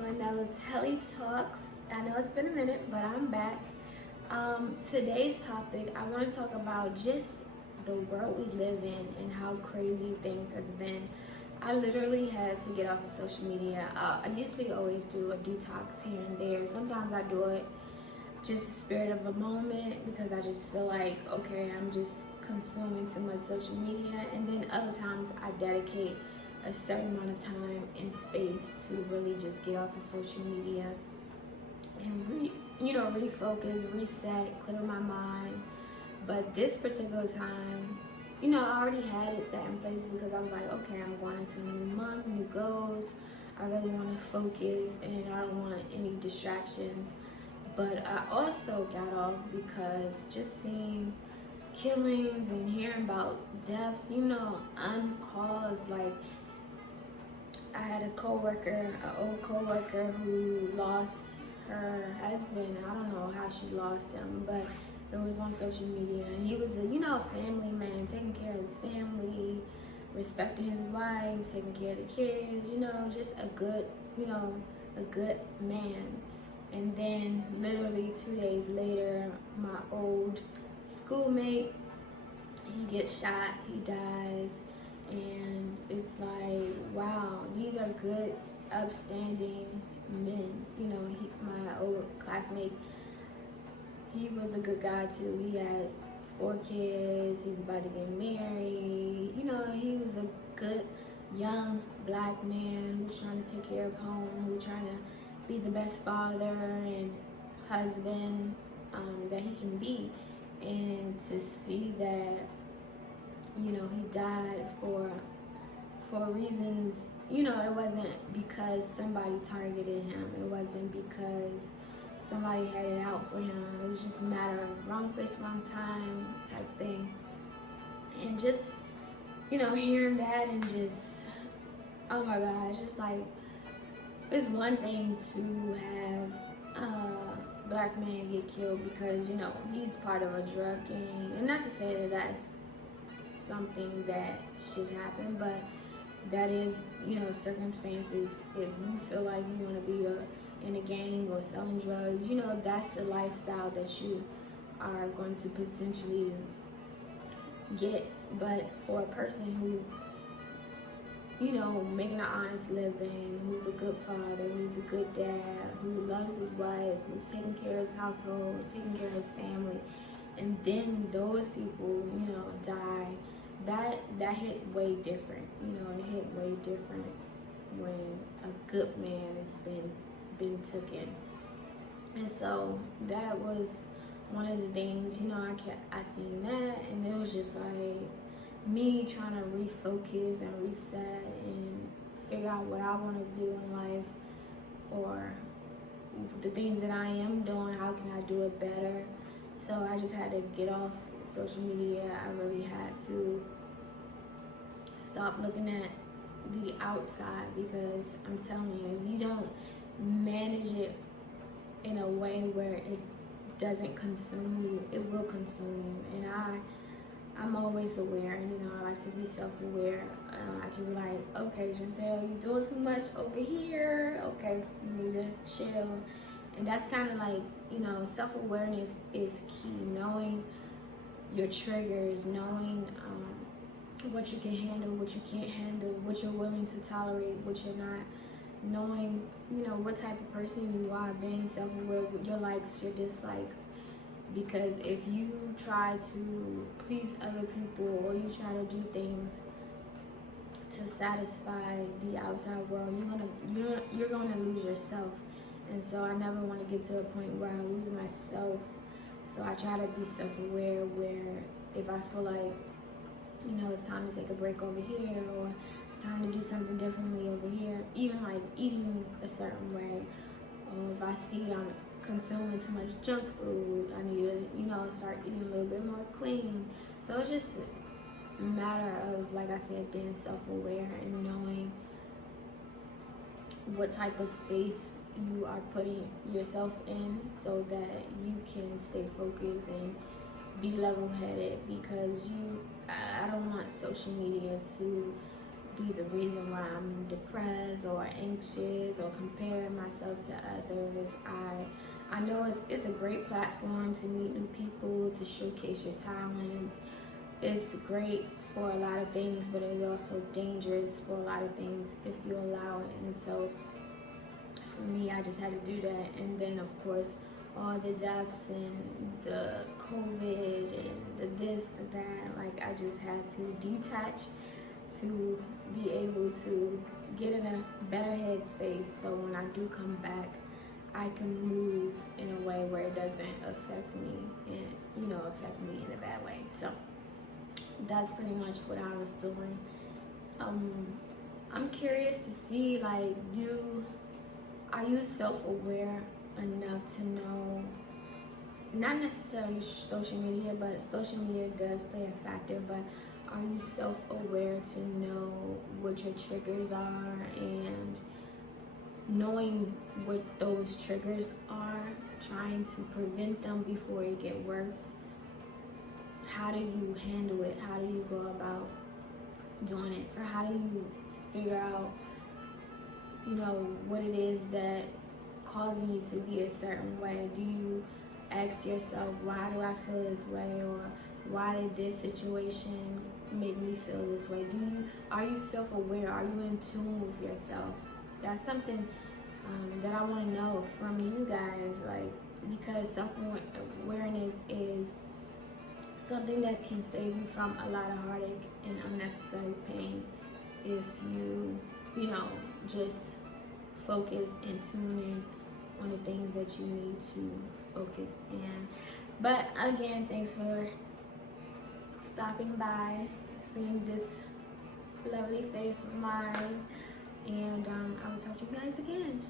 to another Telly Talks. I know it's been a minute, but I'm back. Today's topic, I want to talk about just the world we live in and how crazy things has been. I literally had to get off of social media. I usually always do a detox here and there. Sometimes I do it just the spirit of a moment because I just feel like, okay, I'm just consuming too much social media. And then other times I dedicate a certain amount of time and space to really just get off of social media and refocus, reset, clear my mind. But this particular time, I already had it set in place because I was like, okay, I'm going into a new month, new goals. I really want to focus and I don't want any distractions. But I also got off because just seeing killings and hearing about deaths, uncaused, like I had an old coworker who lost her husband. I don't know how she lost him, but it was on social media, and he was a family man, taking care of his family, respecting his wife, taking care of the kids. Just a good man. And then literally 2 days later, my old schoolmate, he gets shot, he dies. And it's like, wow, these are good, upstanding men. My old classmate, he was a good guy too. He had 4 kids. He's about to get married. He was a good young black man who's trying to take care of home, who's trying to be the best father and husband that he can be. And to see that he died for reasons, it wasn't because somebody targeted him. It wasn't because somebody had it out for him. It was just a matter of wrong place, wrong time type thing. And just, hearing that and just, oh my gosh, it's like, it's one thing to have a black man get killed because, he's part of a drug gang. And not to say that that's something that should happen, but that is, circumstances. If you feel like you want to be in a gang or selling drugs, that's the lifestyle that you are going to potentially get. But for a person who, making an honest living, who's a good father, who's a good dad, who loves his wife, who's taking care of his household, taking care of his family, and then those people, die, that hit way different. It hit way different when a good man has been taken. And so that was one of the things, I seen that, and it was just like me trying to refocus and reset and figure out what I want to do in life, or the things that I am doing, how can I do it better. So I just had to get off social media. I really had to stop looking at the outside, because I'm telling you, if you don't manage it in a way where it doesn't consume you, it will consume you. And I'm always aware, and I like to be self-aware. I can be like, okay, Chantel, you're doing too much over here. Okay, you need to chill. And that's kind of like, self-awareness is key. Knowing your triggers, knowing what you can handle, what you can't handle, what you're willing to tolerate, what you're not. Knowing, what type of person you are, being self-aware with your likes, your dislikes. Because if you try to please other people, or you try to do things to satisfy the outside world, you're gonna lose yourself. And so I never want to get to a point where I lose myself. So I try to be self-aware, where if I feel like, it's time to take a break over here, or it's time to do something differently over here, even like eating a certain way, or if I see I'm consuming too much junk food, I need to, start eating a little bit more clean. So it's just a matter of, like I said, being self-aware and knowing what type of space you are putting yourself in, so that you can stay focused and be level-headed. Because I don't want social media to be the reason why I'm depressed or anxious or comparing myself to others. I know it's a great platform to meet new people, to showcase your talents. It's great for a lot of things, but it's also dangerous for a lot of things if you allow it. And so for me, I just had to do that. And then of course, all the deaths and the COVID and the this and that, like I just had to detach to be able to get in a better headspace, so when I do come back, I can move in a way where it doesn't affect me and affect me in a bad way. So that's pretty much what I was doing. I'm curious to see, like, are you self-aware enough to know, not necessarily social media, but social media does play a factor, but are you self-aware to know what your triggers are, and knowing what those triggers are, trying to prevent them before it get worse? How do you handle it? How do you go about doing it? Or how do you figure out, what it is that causing you to be a certain way? Do you ask yourself, why do I feel this way? Or why did this situation make me feel this way? Are you self-aware? Are you in tune with yourself? That's something that I want to know from you guys, like, because self-awareness is something that can save you from a lot of heartache and unnecessary pain if you, just focus and tune in on the things that you need to focus in. But again, thanks for stopping by, seeing this lovely face of mine, and I will talk to you guys again.